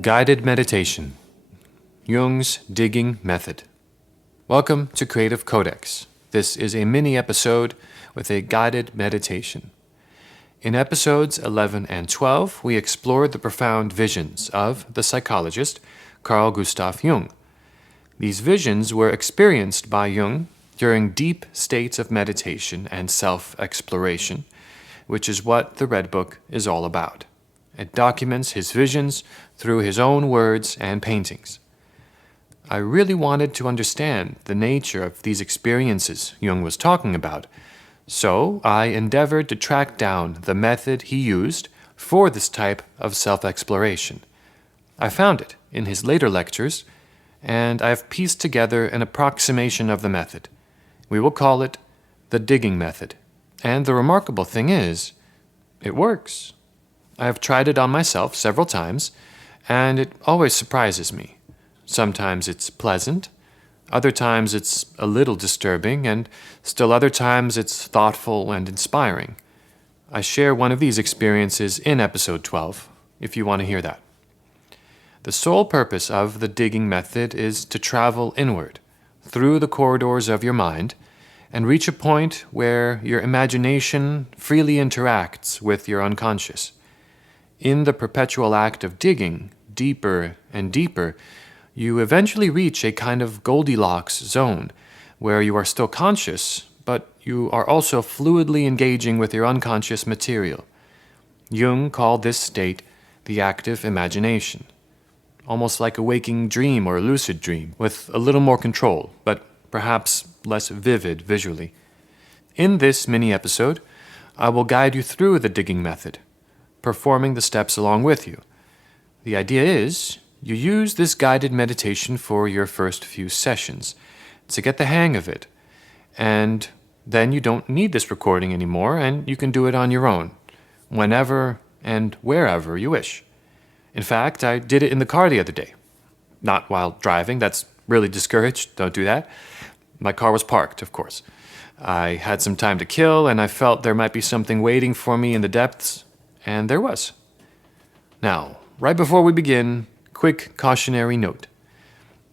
Guided Meditation, Jung's Digging Method. Welcome to Creative Codex. This is a mini-episode with a guided meditation. In episodes 11 and 12, we explored the profound visions of the psychologist Carl Gustav Jung. These visions were experienced by Jung during deep states of meditation and self-exploration, which is what the Red Book is all about. It documents his visions through his own words and paintings. I really wanted to understand the nature of these experiences Jung was talking about, so I endeavored to track down the method he used for this type of self-exploration. I found it in his later lectures, and I've pieced together an approximation of the method. We will call it the digging method. And the remarkable thing is, it works. I have tried it on myself several times, and it always surprises me. Sometimes it's pleasant, other times it's a little disturbing, and still other times it's thoughtful and inspiring. I share one of these experiences in episode 12, if you want to hear that. The sole purpose of the digging method is to travel inward, through the corridors of your mind, and reach a point where your imagination freely interacts with your unconscious. In the perpetual act of digging deeper and deeper, you eventually reach a kind of Goldilocks zone where you are still conscious, but you are also fluidly engaging with your unconscious material. Jung called this state the active imagination, almost like a waking dream or a lucid dream, with a little more control, but perhaps less vivid visually. In this mini-episode, I will guide you through the digging method, performing the steps along with you. The idea is, you use this guided meditation for your first few sessions to get the hang of it, and then you don't need this recording anymore and you can do it on your own, whenever and wherever you wish. In fact, I did it in the car the other day. Not while driving, that's really discouraged, don't do that. My car was parked, of course. I had some time to kill and I felt there might be something waiting for me in the depths, and there was. Now, right before we begin, quick cautionary note.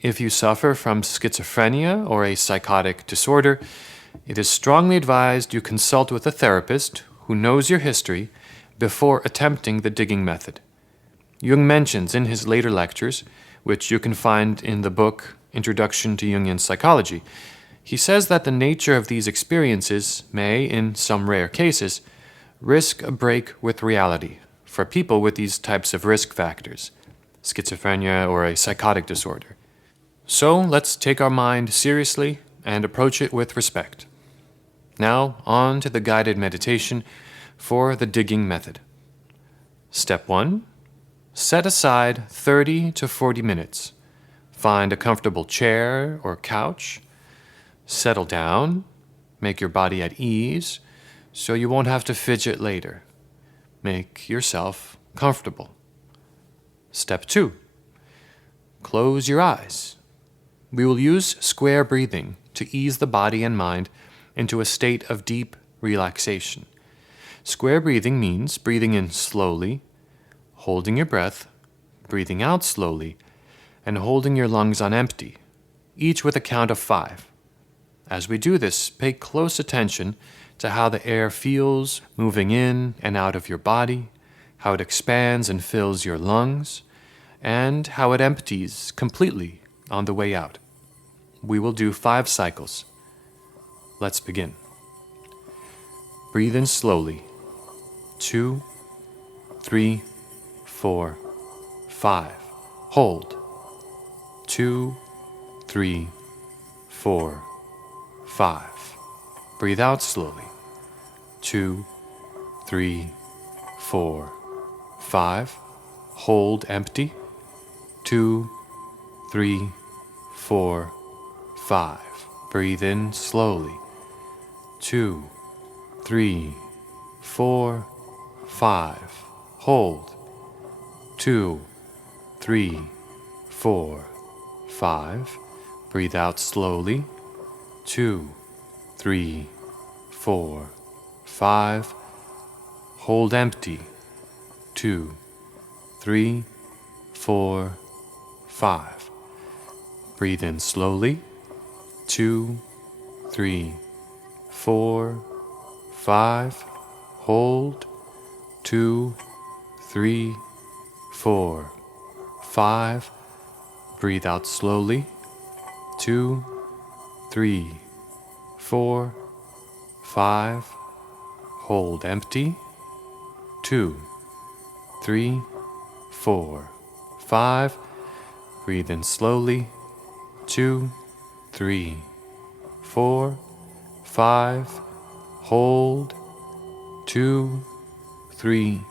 If you suffer from schizophrenia or a psychotic disorder, it is strongly advised you consult with a therapist who knows your history before attempting the digging method. Jung mentions in his later lectures, which you can find in the book Introduction to Jungian Psychology, he says that the nature of these experiences may, in some rare cases, risk a break with reality for people with these types of risk factors, schizophrenia or a psychotic disorder. So let's take our mind seriously and approach it with respect. Now on to the guided meditation for the digging method. Step 1. Set aside 30 to 40 minutes. Find a comfortable chair or couch. Settle down. Make your body at ease so you won't have to fidget later. Make yourself comfortable. Step 2. Close your eyes. We will use square breathing to ease the body and mind into a state of deep relaxation. Square breathing means breathing in slowly, holding your breath, breathing out slowly, and holding your lungs on empty, each with a count of 5. As we do this, pay close attention to how the air feels moving in and out of your body, how it expands and fills your lungs, and how it empties completely on the way out. We will do 5 cycles. Let's begin. Breathe in slowly. 2, 3, 4, 5. Hold. 2, 3, 4, 5. Breathe out slowly. 2, 3, 4, 5. Hold empty. 2, 3, 4, 5. Breathe in slowly. 2, 3, 4, 5. Hold. 2, 3, 4, 5. Breathe out slowly. 2, 3, 4, 5. Hold empty. 2, 3, 4, 5. Breathe in slowly. 2, 3, 4, 5. Hold. 2, 3, 4, 5. Breathe out slowly. 2, 3, 4, 5. Hold empty. 2, 3, 4, 5. Breathe in slowly. 2, 3, 4, 5. Hold. 2, 3,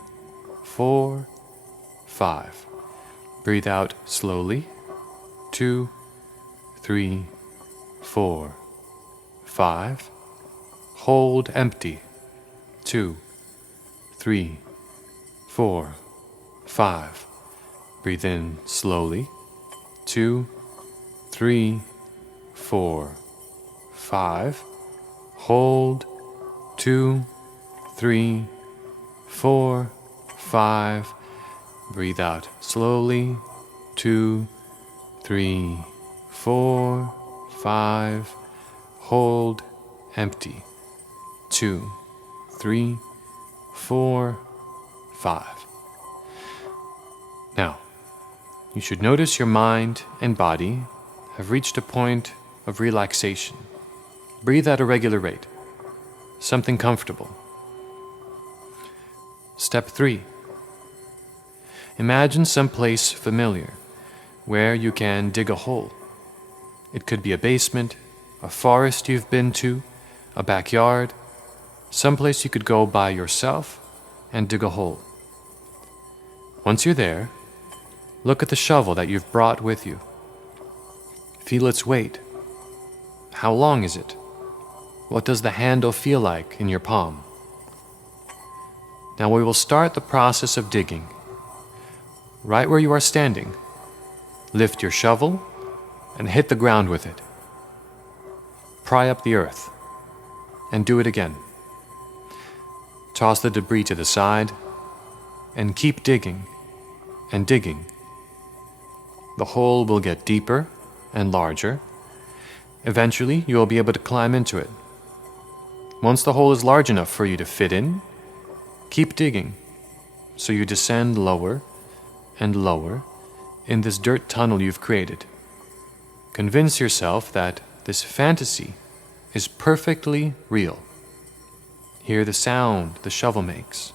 4, 5. Breathe out slowly. 2, 3, 4, 5. Hold empty. 2, 3, 4, 5. Breathe in slowly. 2, 3, 4, 5. Hold. 2, 3, 4, 5. Breathe out slowly. 2, 3, 4, 5. Hold empty. 2, 3, 4, 5. Now, you should notice your mind and body have reached a point of relaxation. Breathe at a regular rate, something comfortable. Step 3. Imagine some place familiar where you can dig a hole. It could be a basement, a forest you've been to, a backyard, someplace you could go by yourself and dig a hole. Once you're there, look at the shovel that you've brought with you. Feel its weight. How long is it? What does the handle feel like in your palm? Now we will start the process of digging. Right where you are standing, lift your shovel and hit the ground with it. Pry up the earth and do it again. Toss the debris to the side and keep digging and digging. The hole will get deeper and larger. Eventually, you will be able to climb into it. Once the hole is large enough for you to fit in, keep digging, so you descend lower and lower in this dirt tunnel you've created. Convince yourself that this fantasy is perfectly real. Hear the sound the shovel makes.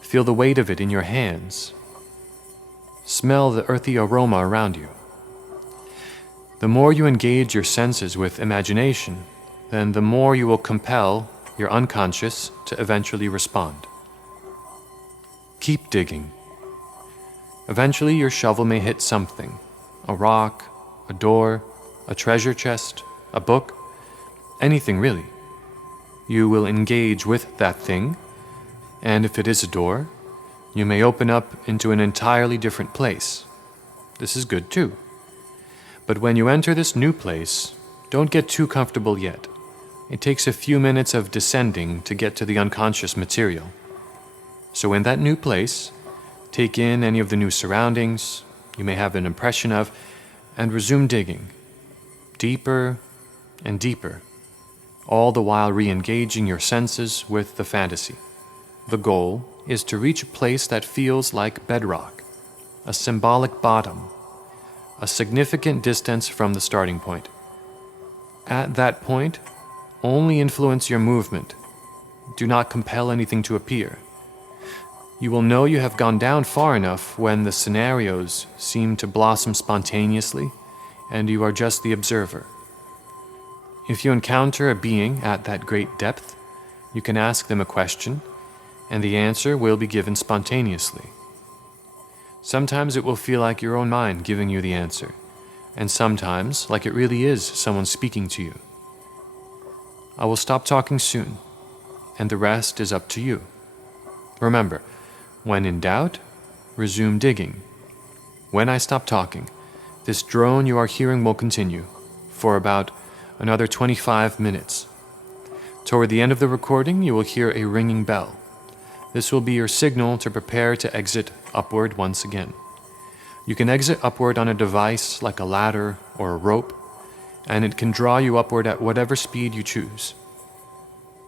Feel the weight of it in your hands. Smell the earthy aroma around you. The more you engage your senses with imagination, then the more you will compel your unconscious to eventually respond. Keep digging. Eventually your shovel may hit something, a rock, a door, a treasure chest, a book, anything really. You will engage with that thing, and if it is a door, you may open up into an entirely different place. This is good too. But when you enter this new place, don't get too comfortable yet. It takes a few minutes of descending to get to the unconscious material. So in that new place, take in any of the new surroundings you may have an impression of, and resume digging, deeper and deeper, all the while re-engaging your senses with the fantasy. The goal is to reach a place that feels like bedrock, a symbolic bottom, a significant distance from the starting point. At that point, only influence your movement. Do not compel anything to appear. You will know you have gone down far enough when the scenarios seem to blossom spontaneously and you are just the observer. If you encounter a being at that great depth, you can ask them a question and the answer will be given spontaneously. Sometimes it will feel like your own mind giving you the answer, and sometimes like it really is someone speaking to you. I will stop talking soon, and the rest is up to you. Remember, when in doubt, resume digging. When I stop talking, this drone you are hearing will continue for about another 25 minutes. Toward the end of the recording, you will hear a ringing bell. This will be your signal to prepare to exit upward once again. You can exit upward on a device like a ladder or a rope, and it can draw you upward at whatever speed you choose.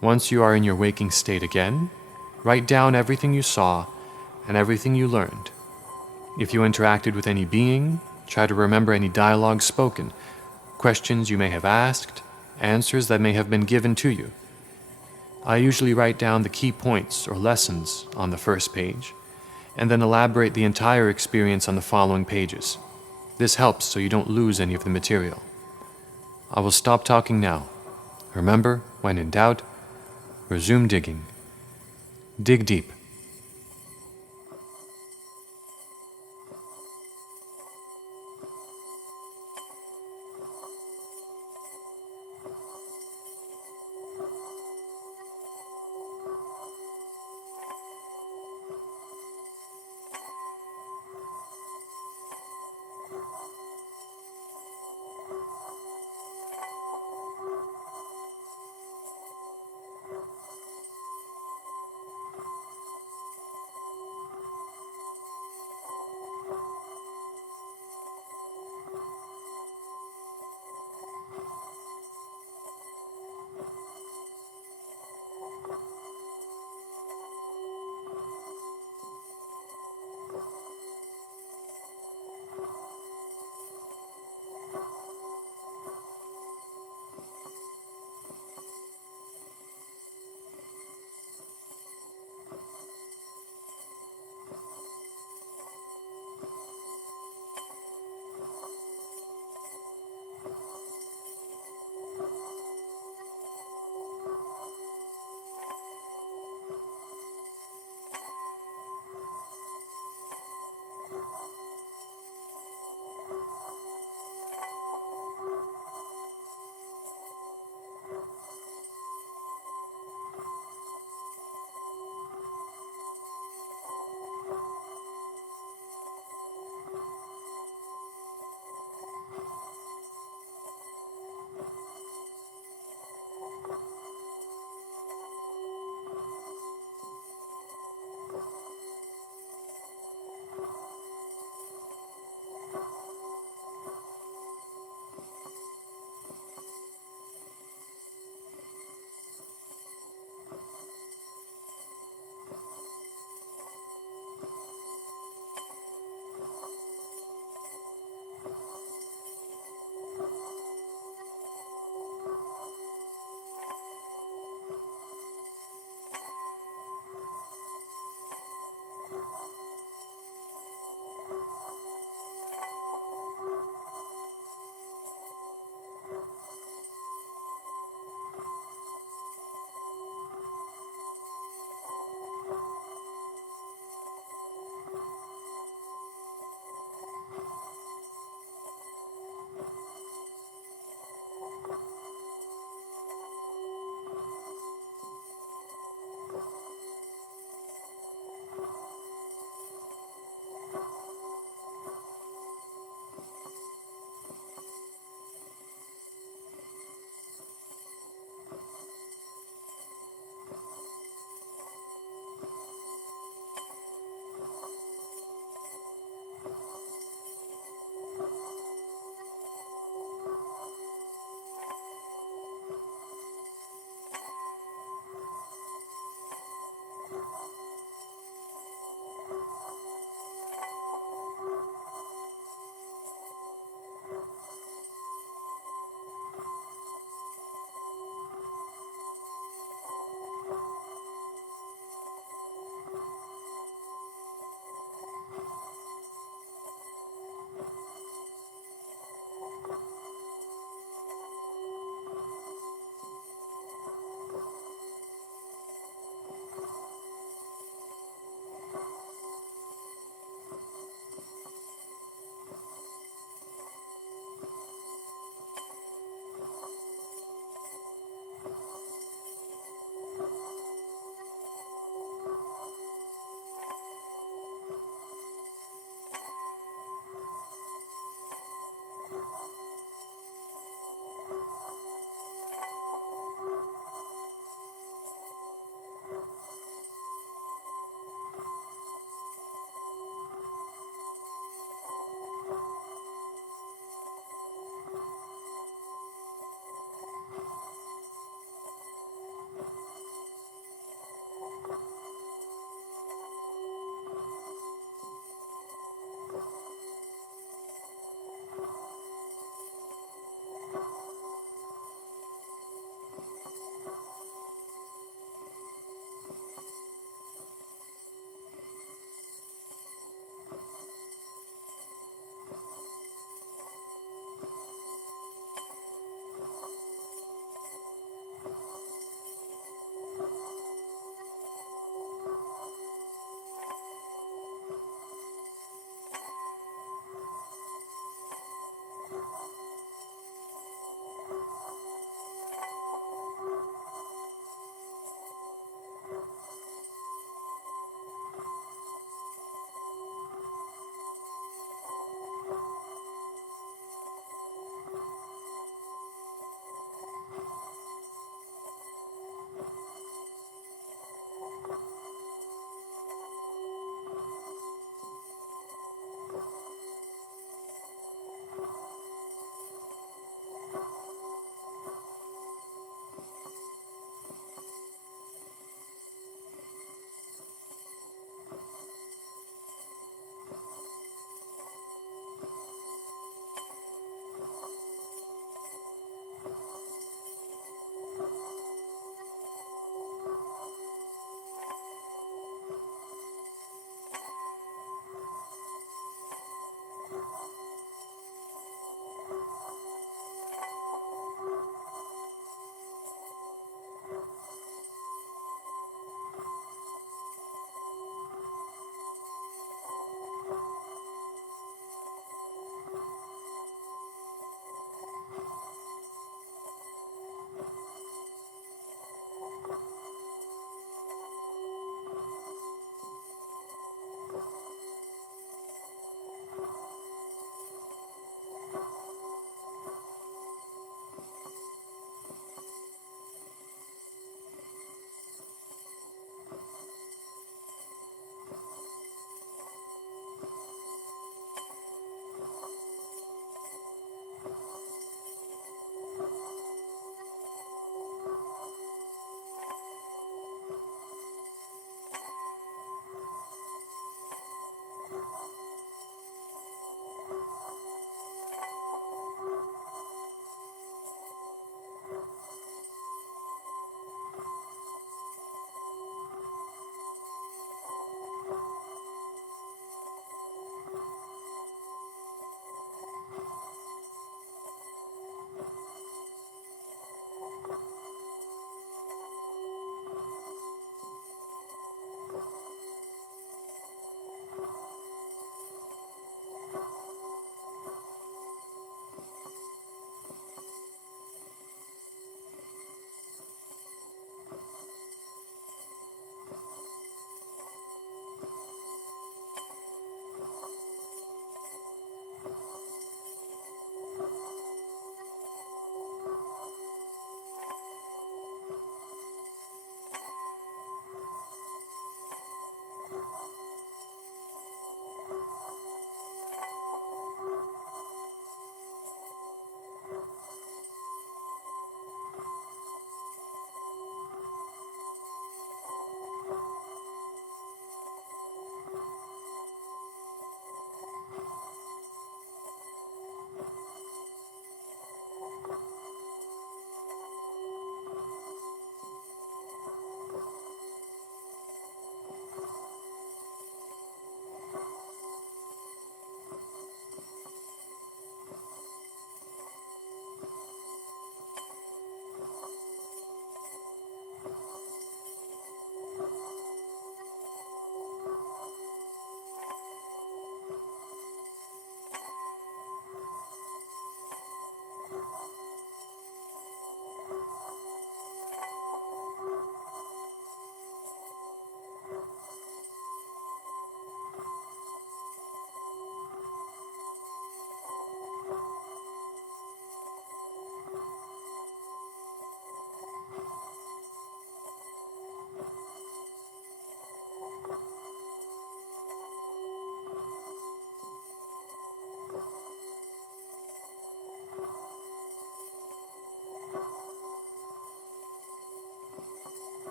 Once you are in your waking state again, write down everything you saw and everything you learned. If you interacted with any being, try to remember any dialogue spoken, questions you may have asked, answers that may have been given to you. I usually write down the key points or lessons on the first page, and then elaborate the entire experience on the following pages. This helps so you don't lose any of the material. I will stop talking now. Remember, when in doubt, resume digging. Dig deep.